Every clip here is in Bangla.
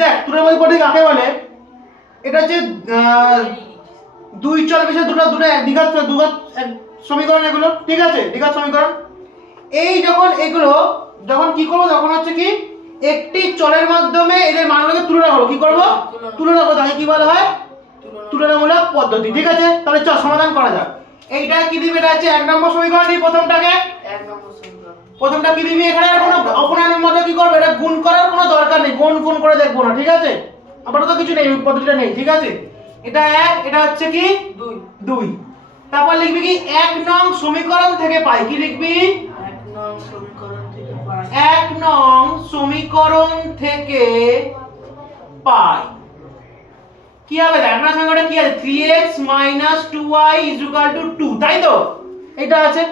দেখ ত্রিমাত্রিক পদ্ধতি কাকে বলে? এটা হচ্ছে দুই চল বিশিষ্ট দুটো দ্বিঘাত সমীকরণ, এগুলো ঠিক আছে, দ্বিঘাত সমীকরণ। এই যখন এগুলো যখন কি করবো, তখন হচ্ছে কি একটি চলের মাধ্যমে এদের মানগুলোকে তুলনা করবো। কি করবো? তুলনা করবো। তাকে কি বলা হয়? তুলনামূলক পদ্ধতি। ঠিক আছে, তাহলে চল সমাধান করা যাক। এইটা কি দিবে? এটা হচ্ছে 1 নম্বর সমীকরণ। এই প্রথমটাকে 1 নম্বর সমীকরণ। প্রথমটা কি দিবি? এখানে আর কোনো অপনয়নের মধ্যে কি করবে? এটা গুণ করার কোনো দরকার নেই, গুণ করে দেখবো না। ঠিক আছে, আপাতত কিছু নেই, পদ্ধতিটা নেই। ঠিক আছে, এটা 1, এটা হচ্ছে কি 2। তারপর লিখবি কি 1 নং সমীকরণ থেকে পাই। কি লিখবি? 1 নং সমীকরণ থেকে পাই। 1 নং সমীকরণ থেকে পাই। কি হবে? দেখ না, সমীকরণটা কি আছে? 3x 2y 2, তাই তো? এটা আছে।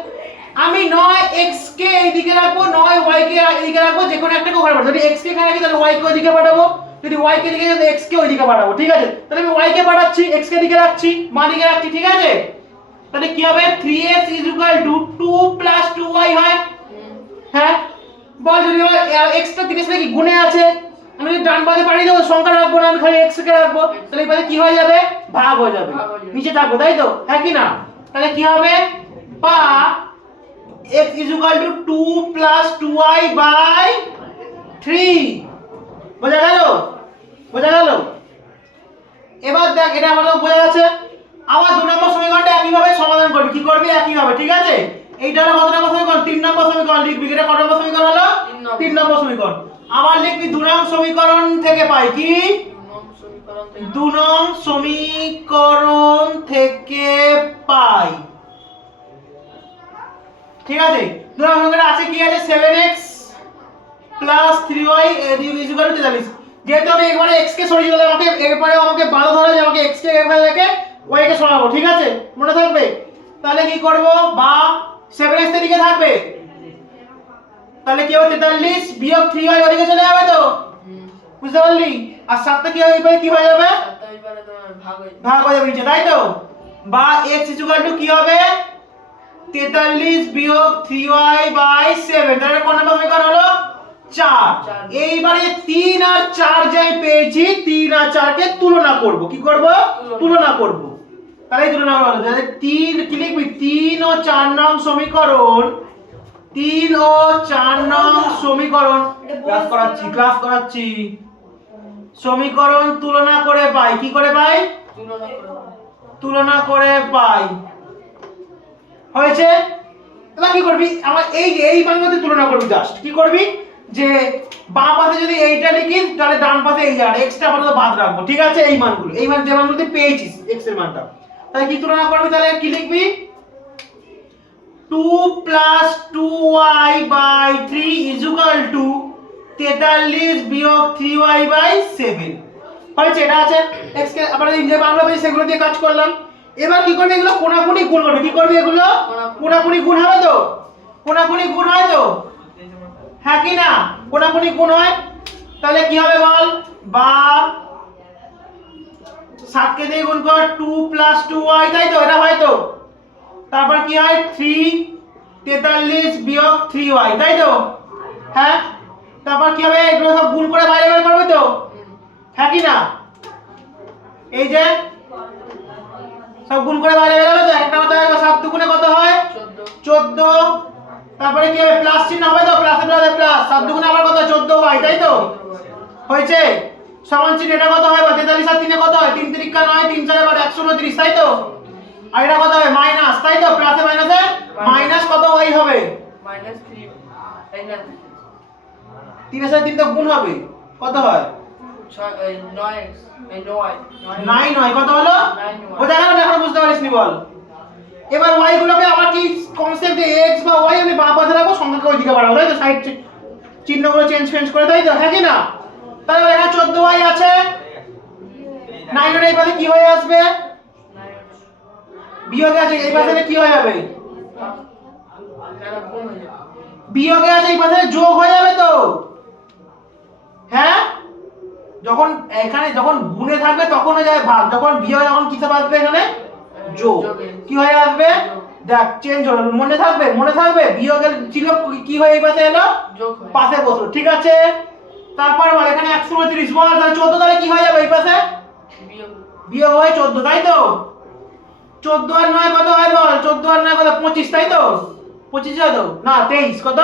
আমি নয় x কে এইদিকে রাখবো, নয় y কে এইদিকে রাখবো, যে কোনো একটাকে ওখানে পাঠাবো। যদি x কে এখানে রাখি তাহলে y কে ওইদিকে পাঠাবো, যদি y কে এদিকে তাহলে x কে ওইদিকে পাঠাবো। ঠিক আছে, তাহলে আমি y কে পাঠাচ্ছি, x কে এদিকে রাখছি, মান দিকে রাখছি। ঠিক আছে, তাহলে কি হবে? 3x 2 + 2y হয়। হ্যাঁ, বল যদি x টা 3 এর সাথে কি গুণে আছে, আমি ডান পাশে পাঠিয়ে দেবো, সংখ্যা রাখবো না, আমি খালি x কে রাখবো, তাহলে এই পাশে কি হয়ে যাবে? ভাগ হয়ে যাবে, নিচে থাকবো, তাই তো? হ্যাঁ কি না? তাহলে কি হবে? বা x = 2 + 2y / 3। বোঝা গেল? বোঝা গেল? এবার দেখ, এটা আমাদের বোঝা গেছে। আবার 2 নম্বর সমীকরণটা একই ভাবে সমাধান করবি। কি করবি? একই ভাবে। ঠিক আছে, এইটা হলো কত নম্বর সমীকরণ? 3 নম্বর সমীকরণ লিখবি। এটা কত নম্বর সমীকরণ হলো? 3 নম্বর সমীকরণ। আবার লিখবি 2 নং সমীকরণ থেকে পাই। কি? 2 নং সমীকরণ থেকে পাই। ঠিক আছে, 2 নং সমীকরণে আছে কি? আছে 7x + 3y = 43। যেহেতু আমি একবারে x কে সরিয়ে দিলাম, আমাকে এরপরে আমাকে বাধা ধরা যে আমাকে x কে এখানে রেখে y কে সরাবো। ঠিক আছে, মনে থাকবে? তাহলে কি করব? বা 7x এদিকে থাকবে, তাহলে কি হবে? 43 - 3y ওদিকে চলে যাবে তো, বুঝতে পারলি? আর 7টা কি হবে? কি হয়ে যাবে? 7টা এবারে তোমার ভাগ হয়ে যাবে নিচে, তাই তো? বা x = কি হবে? 43 - 3y / 7। তাহলে কোন নম্বর সমীকরণ হলো? 4। এইবারে 3 আর 4 যাই পেয়েছি, 3 আর 4 কে তুলনা করব। কি করব? তুলনা করব। তাহলে তুলনা করব, তাহলে 3 কি লিখবি? 3 ও 4 নং সমীকরণ, 3 ও 4 নং সমীকরণ ক্লাস করাচ্ছি সমীকরণ তুলনা করে পাই। কি করে পাই? তুলনা করে পাই। হয়েছে? এবার কি করবি? আমার এই মানগুলোতে তুলনা করবি। জাস্ট কি করবি? যে বাম পাশে যদি এইটা লিখি, তাহলে ডান পাশে এই আর এক্সট্রা আপাতত বাদ রাখবো। ঠিক আছে, এই মানগুলো, এই মান যে মানগুলোতে পেয়েছিস x এর মানটা, তাহলে কি তুলনা করবি? তাহলে কি লিখবি? 2 + 2y / 3 = 43 - 3y / 7। হয়েছে? এটা আছে x কে আমরা যে বাংলা পেয়েছি সেগুলো দিয়ে কাজ করলাম। এবার কি করবি? এগুলো কোণাকুণি গুণ করবি। কি করবি? এগুলো কোণাকুণি গুণ হবে তো? কোণাকুণি গুণ হয় তো? হ্যাঁ কি না? কোণাকুণি গুণ হয়। তাহলে কি হবে বল? বা 7 কে দিয়ে গুণ কর, 2 + 2y, তাই তো? এটা হয় তো? তারপর কি হয়? 3 43 - 3y, তাই তো? হ্যাঁ, তারপর কি হবে? এগুলো সব গুণ করে বাইরে বের করবে তো? হ্যাঁ কি না? এই যে সব গুণ করে বাইরে বের হবে তো? একটা কথা হবে, 7 দুগুণে কত হয়? 14। তারপরে কি হবে? প্লাস চিহ্ন হবে তো? প্লাসে প্লাসে প্লাস, 7 দুগুণে আবার কত? 14y, তাই তো? হয়েছে? সমান চিহ্ন এটা কত হয়? 43 আর 3 এ কত হয়? 3 × 3 = 9, 3 × 4 = 129, তাই তো? আর এটা কত হবে? মাইনাস, তাই তো? প্লাসে মাইনাসে মাইনাস কত y হবে? -3। এই না, 3 এর সাথে 3 তো গুণ হবে, কত হয়? 9x, এই 9 হয়, কত হলো? বোঝা গেল না? এখন বুঝতে পারিসনি বল? এবার y গুলোকে আবার কি কনসেপ্ট, x বা y আমি বাম পাশে রাখবো, সংখ্যাকে ওইদিকে বাড়াবো, তাই তো? সাইড চিহ্নগুলো চেঞ্জ করে, তাই তো? হ্যাঁ কি না? তাহলে এখানে 14y আছে, 9 এর এই পাশে কি হয়ে আসবে? বিয়োগে আছে, এই পাশে কি হয়ে যাবে? বিয়োগে আছে, এই পাশে যোগ হয়ে যাবে তো? হ্যাঁ, যখন এখানে যখন গুণে থাকবে তখন হয়ে যাবে ভাগ, যখন বিয়োগ তখন কিসে আসবে এখানে যোগ। কি হয়ে আসবে দেখ চেঞ্জ হলো, মনে থাকবে মনে থাকবে বিয়োগের ছিল কি হয়ে এই পাশে এলো যোগ পাশে বসলো, ঠিক আছে। তারপর বল এখানে 129 বল, তাহলে 14 তাহলে কি হয়ে যাবে এই পাশে বিয়োগ বিয়োগ হয়ে 14, তাই তো। 14 আর 9 কত হয় বল, 14 আর 9 কত 25, তাই তো 25 হয় তো না 23, কত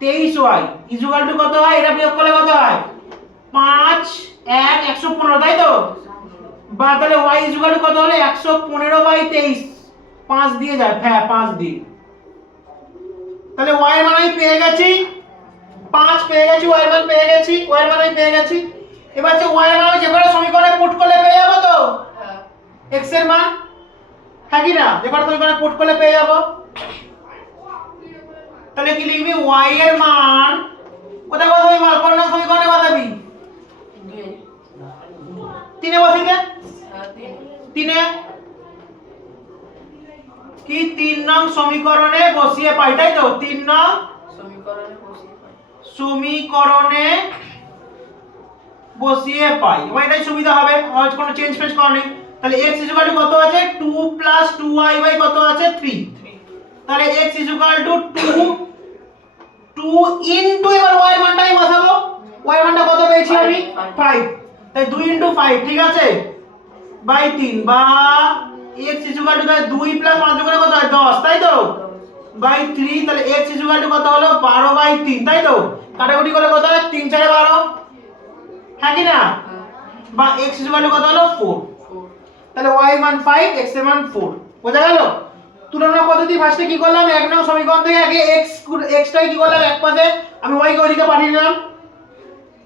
23y ইকুয়াল টু কত হয়, এটা বিয়োগ করলে কত হয় 5 1 115, তাই তো। বা তাহলে y ইকুয়াল টু কত হলো 115/23, 5 দিয়ে যায়, হ্যাঁ 5 দিয়ে। তাহলে y এর মান আমি পেয়ে গেছি 5 পেয়ে গেছি, y এর মান পেয়ে গেছি, y এর মান আমি পেয়ে গেছি। এবার যে y এর মান আমি যে কোনো সমীকরণে পুট করলে পেয়ে যাবো তো হ্যাঁ x এর মান, হ্যাঁ কি না, যে কোনো সমীকরণে পুট করলে পেয়ে যাবো। তাহলে কি লিখবি y এর মান কোথায় বসাবি বল, কোন সমীকরণে বসাবি 3 এ বসিয়ে দে, হ্যাঁ 3 এ কি 3 নং সমীকরণে বসিয়ে পাই, তাই তো 3 নং সমীকরণে বসিয়ে পাই। সমীকরণে বসিয়ে পাই। এবার এটাই সুবিধা হবে, আর কোনো চেঞ্জ ফেঞ্জ করা নেই। তাহলে x কত আছে 2 + 2y কত আছে 3, তাহলে x 2 ইনটু এবার y এর মানটাই বসাবো, y এর মানটা কত পেয়েছি আমি 5, তাই 2 * 5 ঠিক আছে বাই 3, বা x 2 + 5 করে কত হয় 10, তাই তো বাই 3, তাহলে x কত হলো 12/3, তাই তো। কাটাকুটি করলে কত হয় 3 4 12, হ্যাঁ কি না, বা x কত হলো 4, তাহলে y মান 5 x এর মান 4, বোঝা গেল। তুলনা পদ্ধতি ফার্স্টে কি করলাম, এক নং সমীকরণ থেকে আগে x টাই কি করলাম এক পাশে আমি y কে ওইদিকে পাঠিয়ে দিলাম,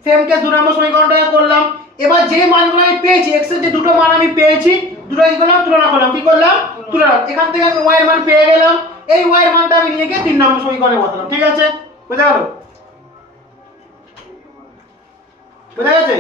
সেম কেস 2 নম্বর সমীকরণটা করলাম। এবার যে মানগুলো আমি পেয়েছি x এর যে দুটো মান আমি পেয়েছি দুটো কি করলাম তুলনা করলাম, কি করলাম তুলনা, এখান থেকে আমি y এর মান পেয়ে গেলাম, এই y এর মানটা আমি নিয়ে গিয়ে 3 নম্বর সমীকরণে বসালাম, ঠিক আছে বোঝা গেল, বোঝা গেছে।